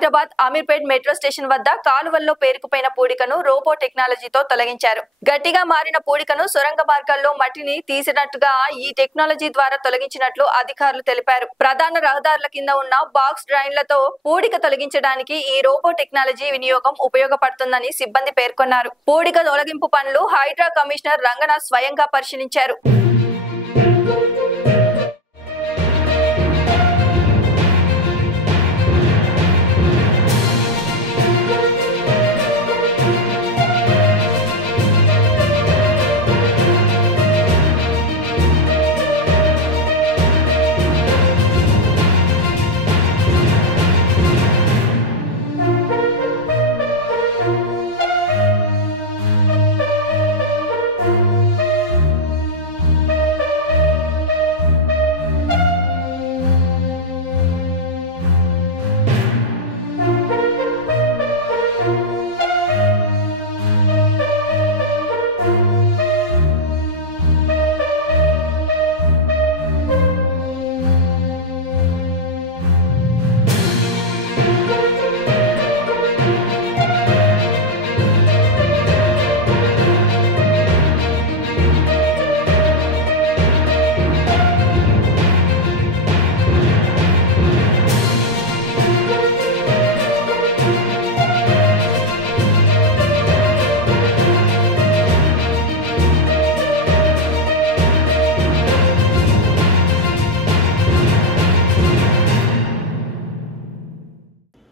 Hyderabad Ameerpet metro station వద్ద కాలువల్లో పేరుకుపోయిన పూడికను రోబో టెక్నాలజీతో తొలగించారు. గట్టిగా మారిన పూడికను సొరంగ మార్గాల్లో మట్టిని తీసినట్టుగా ఈ టెక్నాలజీ ద్వారా తొలగించినట్లు అధికారులు తెలిపారు. ప్రధాన రహదారుల కింద ఉన్న బాక్స్ డ్రైన్లతో పూడిక తొలగించడానికి ఈ రోబో టెక్నాలజీ వినియోగం ఉపయోగపడుతుందని సిబ్బంది పేర్కొన్నారు. పూడిక తొలగింపు పనులు హైడ్రా కమిషనర్ రంగనాథ్ స్వయంగా పరిశీలించారు.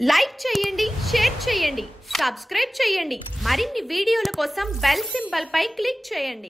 లైక్ చేయండి, షేర్ చేయండి, సబ్స్క్రైబ్ చేయండి. మరిన్ని వీడియోల కోసం బెల్ సింబల్ పై క్లిక్ చేయండి.